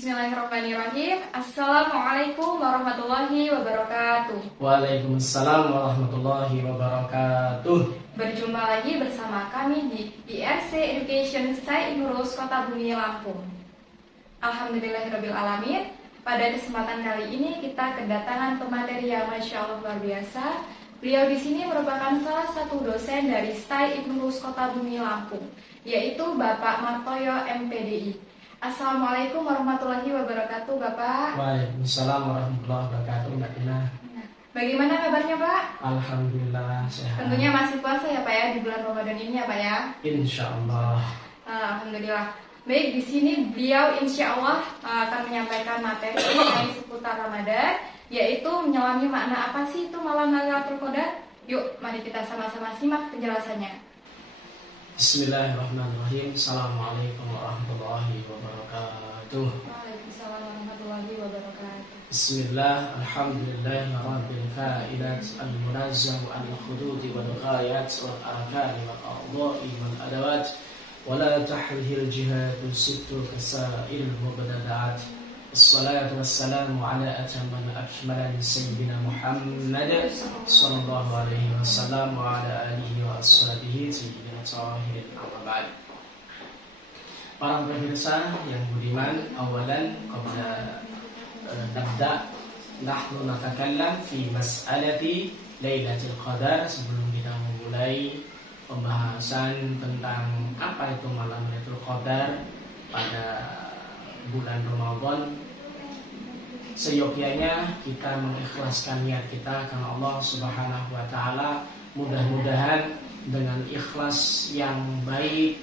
Bismillahirrahmanirrahim. Assalamualaikum warahmatullahi wabarakatuh. Waalaikumsalam warahmatullahi wabarakatuh. Berjumpa lagi bersama kami di IRC Education Stay Nurus Kota Bumi Lampung. Alhamdulillahirrabbilalamin. Pada kesempatan kali ini kita kedatangan pemateri yang Masya Allah luar biasa. Beliau di sini merupakan salah satu dosen dari Stay Nurus Kota Bumi Lampung, yaitu Bapak Martoyo MPDI. Assalamualaikum warahmatullahi wabarakatuh, Bapak. Waalaikumsalam warahmatullahi wabarakatuh, Mbak Tina. Bagaimana kabarnya, Pak? Alhamdulillah sehat. Tentunya masih puasa ya, Pak ya, di bulan Ramadan ini ya, Pak ya. Insya Allah. Alhamdulillah. Baik, di sini beliau insya Allah akan menyampaikan materi mengenai seputar Ramadan, yaitu menyelami makna apa sih itu malam Lailatul Qadar. Yuk, mari kita sama-sama simak penjelasannya. Bismillahirrahmanirrahim. Assalamualaikum warahmatullahi wabarakatuh. Waalaikumsalam warahmatullahi wabarakatuh. Bismillah, alhamdulillahi rabbil kainat, al-munazzah al-khudud wal ghayat wal arkan wal a'dha'i wal adawat wa la tahrihi al-jihad sittu kasail mubtada'at. Assalatu wassalamu ala atamman akmalan sayyidina Muhammad sallallahu alaihi wasallam wa ala alihi wa ashabihi sayyidina tahirin amma ba'd. Para pemirsa yang budiman, awalan qabla nabda nahnu natakallam fi mas'alati Lailatul Qadar. Sebelum kita memulai pembahasan tentang apa itu malam Lailatul Qadar pada bulan Ramadan, seyogyanya kita mengikhlaskan niat kita karena Allah Subhanahu wa taala. Mudah-mudahan dengan ikhlas yang baik,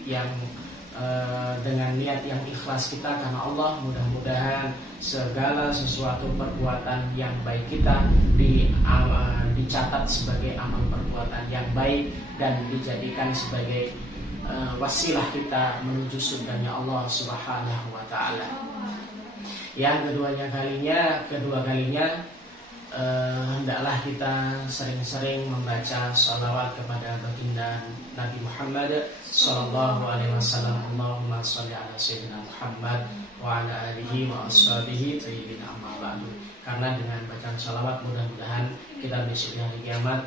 dengan niat yang ikhlas kita karena Allah, mudah-mudahan segala sesuatu perbuatan yang baik kita dicatat sebagai amal perbuatan yang baik dan dijadikan sebagai wasilah kita menuju surganya Allah Subhanahu wa taala. Yang kedua kalinya hendaklah kita sering-sering membaca shalawat kepada baginda Nabi Muhammad sallallahu alaihi wasallam. Allahumma shalli ala sayyidina Muhammad wa ala alihi wa ashabihi tayyibin amma ba'du. Karena dengan bacaan shalawat mudah-mudahan kita besok di hari kiamat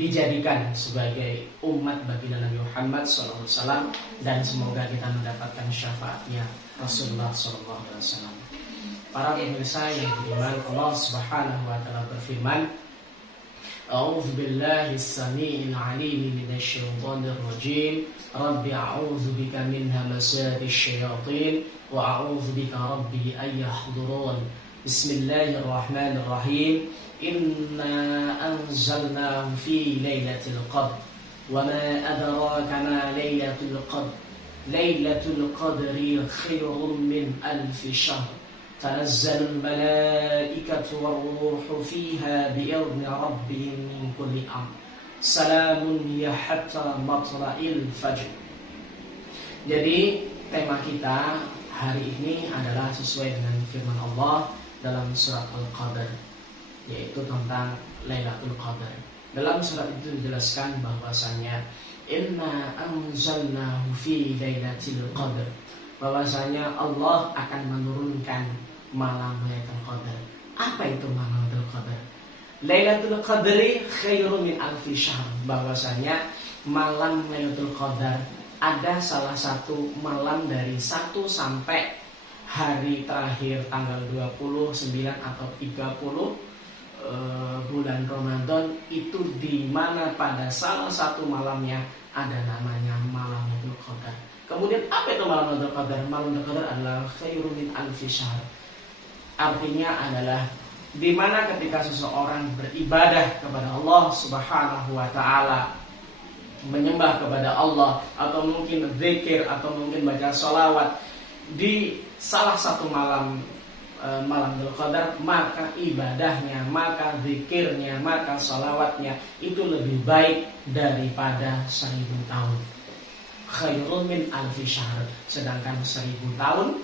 dijadikan sebagai umat baginda Nabi Muhammad sallallahu alaihi wasallam, dan semoga kita mendapatkan syafaatnya Rasulullah sallallahu alaihi wasallam. Para pemirsa yang beriman, Allah Subhanahu wa taala berfirman, A'udzu billahi as-sami'il 'alim minasy syaithanir rajim. Rabbi a'udzu bika min hamazatisy syayatin wa a'udzu bika rabbi an yahdurun. Bismillahirrahmanirrahim. Inna anzalnahu fi lailatul qadr wa ma adraka ma lailatul qadr. Lailatul qadri khairun min alfi syahr. Tanazzalul malaikatu warruhu fiha bi'izni rabbihim min kulli amr. Salamun hiya hatta matla'il fajr. Jadi tema kita hari ini adalah sesuai dengan firman Allah dalam surat Al-Qadar, yaitu tentang Lailatul Qadar. Dalam surat itu dijelaskan bahwasanya inna anzalnahu fi lailatul qadar, bahwasanya Allah akan menurunkan malam Lailatul Qadar. Apa itu malam Lailatul Qadar? Lailatul Qadri khairun min alfi syahr, bahwasanya malam Lailatul Qadar ada salah satu malam dari 1 sampai hari terakhir tanggal 29 atau 30 bulan Ramadan, itu di mana pada salah satu malamnya ada namanya malam Lailatul Qadar. Kemudian apa itu malam Lailatul Qadar? Malam Lailatul Qadar adalah khairun min alfi syahr. Artinya adalah di mana ketika seseorang beribadah kepada Allah Subhanahu wa taala, menyembah kepada Allah, atau mungkin zikir, atau mungkin baca sholawat di salah satu malam Lailatul Qadar, maka ibadahnya, maka zikirnya, maka sholawatnya itu lebih baik daripada 1000 tahun. Khairun min alfi syahr. Sedangkan 1000 tahun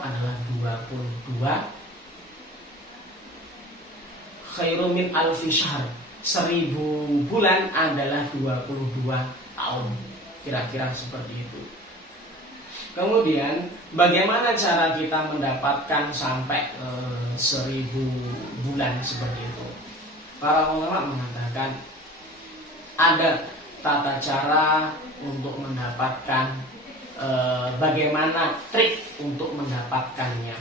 adalah 22. Khairun min alfi syahr. 1000 bulan adalah 22 tahun. Kira-kira seperti itu. Kemudian bagaimana cara kita mendapatkan sampai 1000 bulan seperti itu? Para ulama mengatakan ada tata cara untuk mendapatkan bagaimana trik untuk mendapatkannya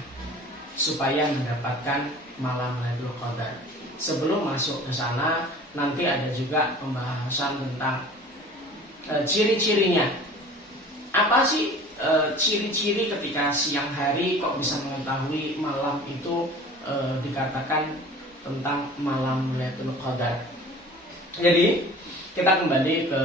supaya mendapatkan malam Lailatul Qadar. Sebelum masuk ke sana, nanti ada juga pembahasan tentang ciri-cirinya. Apa sih ciri-ciri ketika siang hari kok bisa mengetahui malam itu dikatakan tentang malam Lailatul Qadar? Jadi kita kembali ke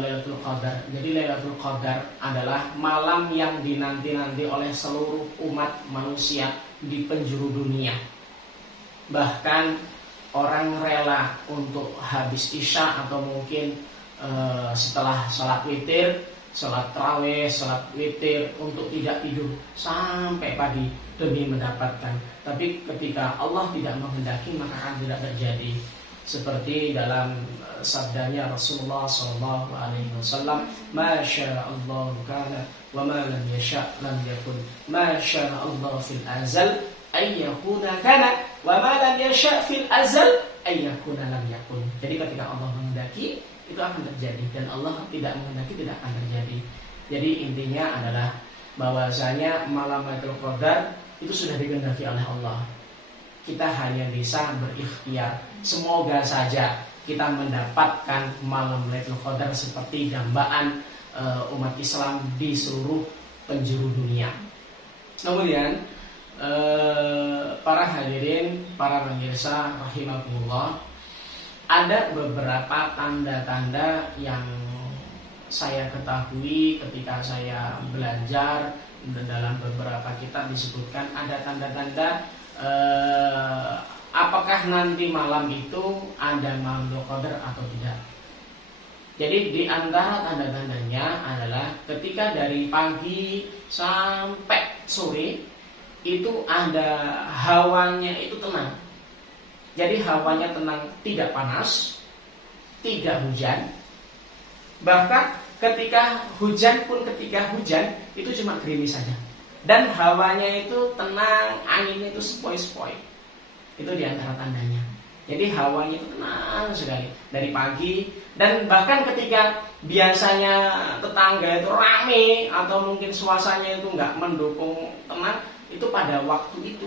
Lailatul Qadar. Jadi Lailatul Qadar adalah malam yang dinanti-nanti oleh seluruh umat manusia di penjuru dunia. Bahkan orang rela untuk habis isya atau mungkin setelah sholat witir, sholat tarawih, sholat witir untuk tidak tidur sampai pagi demi mendapatkan. Tapi ketika Allah tidak menghendaki maka akan tidak terjadi. Seperti dalam sabdanya Rasulullah SAW, "Masya Allah kana, wa ma lam yasha lam yakun. Masya Allah fil azal, ayyakuna kana, wa ma lam yasha fil azal, ayyakuna lam yakun." Jadi ketika Allah menghendaki itu akan terjadi, dan Allah tidak menghendaki tidak akan terjadi. Jadi intinya adalah bahwasanya malam Lailatul Qadar itu sudah dikehendaki oleh Allah. Kita hanya bisa berikhtiar. Semoga saja kita mendapatkan malam Lailatul Qadar seperti dambaan umat Islam di seluruh penjuru dunia. Kemudian para hadirin, para pemirsa rahimakumullah, ada beberapa tanda-tanda yang saya ketahui ketika saya belajar dalam beberapa kitab. Disebutkan ada tanda-tanda apakah nanti malam itu ada malam Lailatul Qadar atau tidak. Jadi di antara tanda-tandanya adalah ketika dari pagi sampai sore itu ada hawanya itu tenang. Jadi hawanya tenang, tidak panas, tidak hujan. Bahkan ketika hujan pun, ketika hujan itu cuma gerimis saja. Dan hawanya itu tenang, anginnya itu sepoi-sepoi. Itu di antara tandanya. Jadi hawanya itu tenang sekali dari pagi. Dan bahkan ketika biasanya tetangga itu rame atau mungkin suasananya itu nggak mendukung tenang, itu pada waktu itu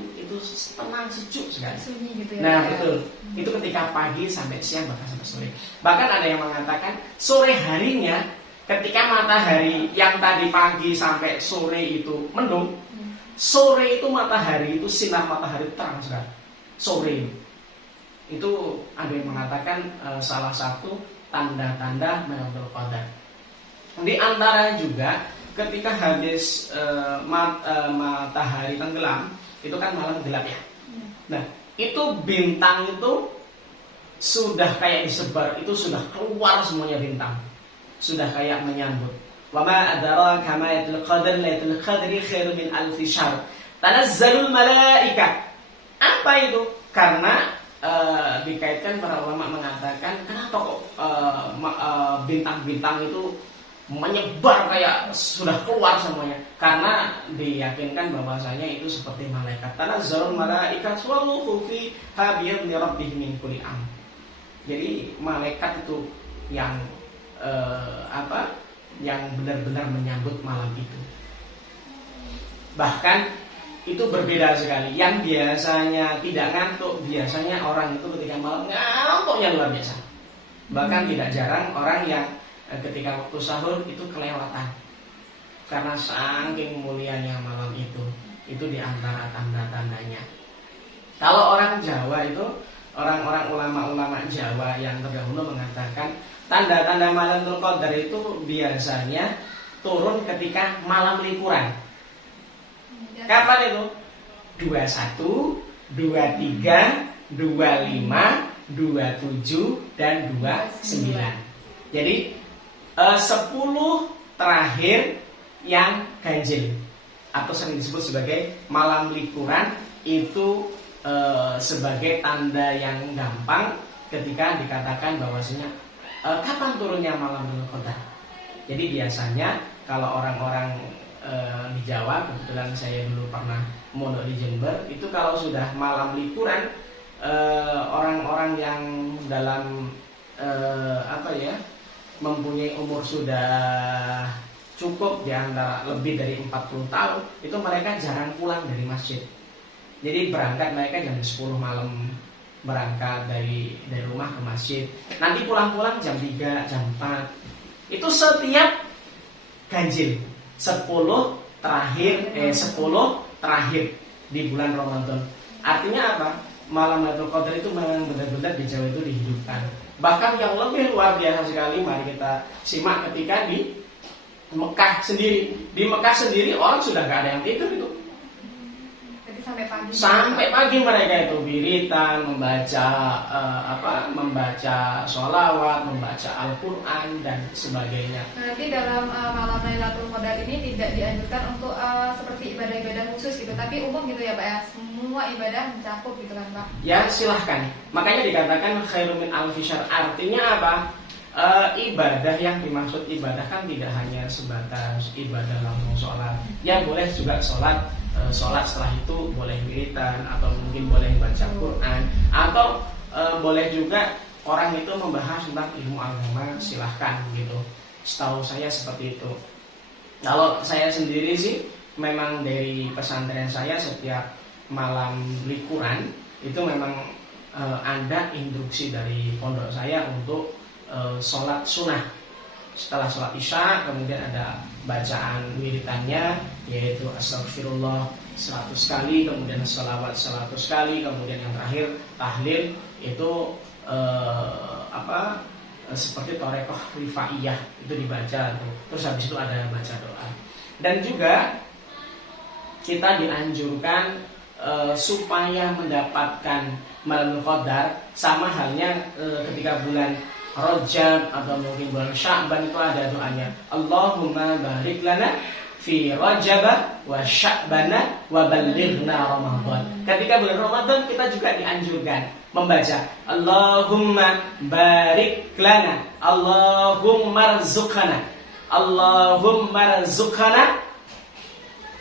tenang, sejuk sekali. Sunyi gitu ya. Nah betul, itu ketika pagi sampai siang bahkan sampai sore. Bahkan ada yang mengatakan sore harinya ketika matahari yang tadi pagi sampai sore itu mendung, sore itu matahari itu sinar matahari terang sekali. Sore itu ada yang mengatakan salah satu tanda-tanda Lailatul Qadar. Di antara juga ketika habis matahari tenggelam, itu kan malam gelap ya. Nah, itu bintang itu sudah kayak disebar, itu sudah keluar semuanya bintang. Sudah kayak menyambut. Wa ma adraka ma Lailatul Qadar, Lailatul Qadri khairum min alfi syahr. Tanazzalul malaika. Apa itu? Karena dikaitkan para ulama mengatakan kenapa kok bintang-bintang itu menyebar kayak sudah keluar semuanya, karena diyakinkan bahwasanya itu seperti malaikat. Tanazzalul malaikat wallahu fi habiyyin rabbihim min kulli am. Jadi malaikat itu yang yang benar-benar menyambut malam itu. Bahkan itu berbeda sekali. Yang biasanya tidak ngantuk, biasanya orang itu ketika malam ngantuknya luar biasa. Bahkan tidak jarang orang yang ketika waktu sahur itu kelewatan karena saking mulianya malam itu di antara tanda-tandanya. Kalau orang Jawa itu, orang-orang ulama-ulama Jawa yang terdahulu mengatakan tanda-tanda malam Lailatul Qadar itu biasanya turun ketika malam liburan. Kapan itu? 21, 23, 25, 27 dan 29. Jadi 10 terakhir yang ganjil atau sering disebut sebagai malam liburan itu sebagai tanda yang gampang ketika dikatakan bahwasanya kapan turunnya malam Lailatul Qadar. Jadi biasanya kalau orang-orang Jawa, kebetulan saya dulu pernah mondok di Jember, itu kalau sudah malam liburan, orang-orang yang dalam mempunyai umur sudah cukup di antara lebih dari 40 tahun, itu mereka jarang pulang dari masjid. Jadi berangkat mereka jam 10 malam, berangkat dari rumah ke masjid. Nanti pulang-pulang jam 3, jam 4. Itu setiap ganjil 10 terakhir di bulan Ramadan. Artinya apa? Malam Lailatul Qadar itu memang benar-benar di Jawa itu dihidupkan. Bahkan yang lebih luar biasa sekali, mari kita simak ketika di Mekah sendiri. Di Mekah sendiri orang sudah nggak ada yang tidur itu. Jadi sampai pagi mereka itu wiritan, membaca sholawat, membaca Al-Quran dan sebagainya. Berarti dalam malam Lailatul Qadar ini tidak dianjurkan untuk seperti ibadah-ibadah khusus gitu, tapi umum gitu ya Pak ya, semua ibadah mencakup gitu kan Pak? Ya silahkan. Makanya dikatakan khairun min alfi syahr. Artinya apa? Ibadah yang dimaksud ibadah kan tidak hanya sebatas ibadah langsung sholat. Ya boleh juga sholat setelah itu boleh wiritan, atau mungkin boleh baca Quran, atau boleh juga orang itu membahas tentang ilmu agama, silahkan gitu. Setahu saya seperti itu. Kalau saya sendiri sih memang dari pesantren saya setiap malam liburan itu memang ada instruksi dari pondok saya untuk sholat sunnah. Setelah sholat isya kemudian ada bacaan wiritannya, yaitu astagfirullah 100 kali, kemudian sholawat 100 kali, kemudian yang terakhir tahlil itu seperti Thorekoh Rifaiyah itu dibaca tuh. Terus habis itu ada baca doa. Dan juga kita dianjurkan supaya mendapatkan Lailatul Qadar, sama halnya ketika bulan Rajab atau mungkin bulan Sya'ban itu ada doanya, Allahumma barik lana fi Rajab wa Sya'bana wa ballighna Ramadan. Ketika bulan Ramadan kita juga dianjurkan membaca Allahumma barik lana, Allahumma rzuqna, Allahumma rzuqna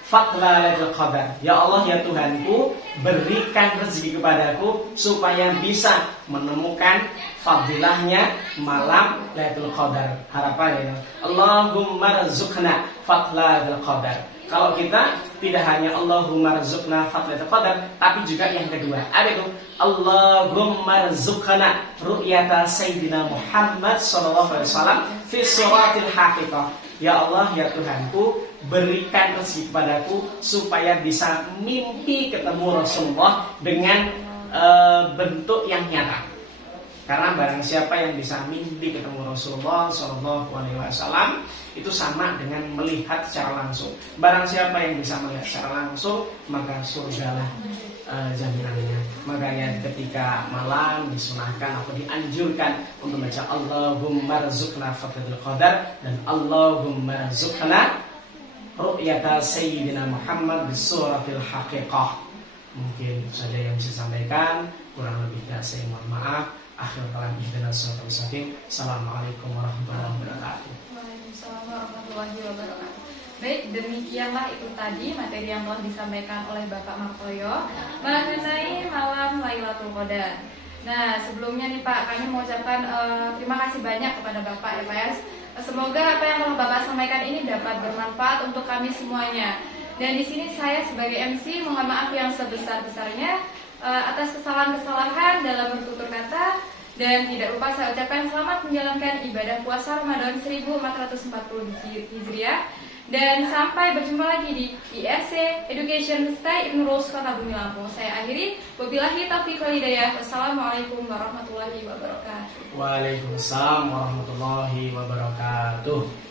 fadla Lailatul Qadar. Ya Allah, ya Tuhanku, berikan rezeki kepadaku supaya bisa menemukan fadilahnya malam Lailatul Qadar. Harapannya Allahumma rzuqna fadla Lailatul Qadar. Kalau kita tidak hanya Allahumma rzuqna fadla Lailatul Qadar, tapi juga yang kedua, ada itu Allahumma rzuqna ru'yata Sayyidina Muhammad sallallahu alaihi wasallam fi suratil haqiqah. Ya Allah, ya Tuhanku, berikan rezeki kepadaku supaya bisa mimpi ketemu Rasulullah dengan bentuk yang nyata. Karena barang siapa yang bisa mimpi ketemu Rasulullah Shallallahu Alaihi Wasallam itu sama dengan melihat secara langsung. Barang siapa yang bisa melihat secara langsung, maka surgalah jaminannya. Makanya ketika malam disunahkan atau dianjurkan untuk baca Allahumma rzuqna fadlatul qadar dan Allahumma rzuqna ru'yata Sayyidina Muhammad bisuratil haqiqah. Mungkin saja yang bisa sampaikan, kurang lebihnya saya mohon maaf. Akhir kalam ihdinas siratal mustaqim. Assalamualaikum warahmatullahi wabarakatuh. Waalaikumsalam warahmatullahi wabarakatuh. Baik, demikianlah itu tadi materi yang telah disampaikan oleh Bapak Martoyo mengenai malam Lailatul Qadar. Nah, sebelumnya nih Pak, kami mengucapkan terima kasih banyak kepada Bapak ya Pak ya. Semoga apa yang telah Bapak sampaikan ini dapat bermanfaat untuk kami semuanya. Dan di sini saya sebagai MC mohon maaf yang sebesar-besarnya atas kesalahan-kesalahan dalam bertutur kata, dan tidak lupa saya ucapkan selamat menjalankan ibadah puasa Ramadan 1440 Hijriah, dan sampai berjumpa lagi di IRC Education Stay Ibnu Rus Kota Bumi Lampung. Saya akhiri, wabillahi taufiq wal hidayah. Wassalamualaikum warahmatullahi wabarakatuh. Waalaikumsalam warahmatullahi wabarakatuh.